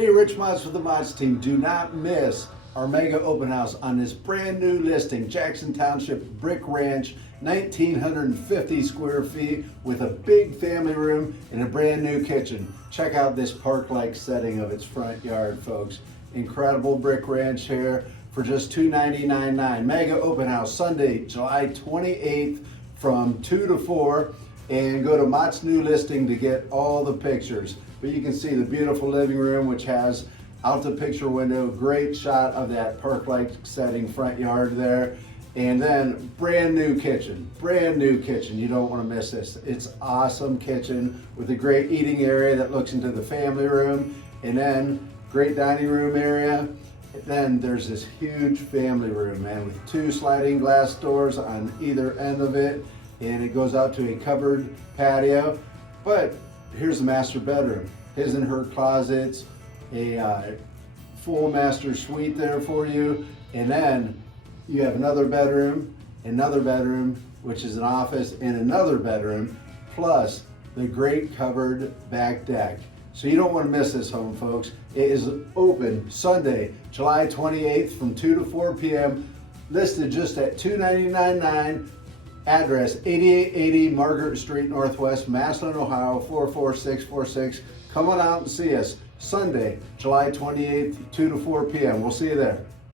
Hey, Rich Mods with the Mods team, do not miss our mega open house on this brand new listing, Jackson Township Brick Ranch, 1,950 square feet with a big family room and a brand new kitchen. Check out this park-like setting of its front yard, folks. Incredible brick ranch here for just $299.9. Mega open house Sunday, July 28th from 2 to 4. And go to Mott's new listing to get all the pictures. But you can see the beautiful living room, which has out the picture window, great shot of that park-like setting front yard there. And then brand new kitchen. You don't want to miss this. It's awesome kitchen with a great eating area that looks into the family room, and then great dining room area. Then there's this huge family room, man, with 2 sliding glass doors on either end of it. And it goes out to a covered patio. But here's the master bedroom. His and her closets, a full master suite there for you. And then you have another bedroom, which is an office, and another bedroom, plus the great covered back deck. So you don't want to miss this home, folks. It is open Sunday, July 28th from 2 to 4 p.m. Listed just at $299.9. Address 8880 Margaret Street Northwest, Massillon, Ohio 44646. Come on out and see us Sunday, July 28th, 2 to 4 p.m. We'll see you there.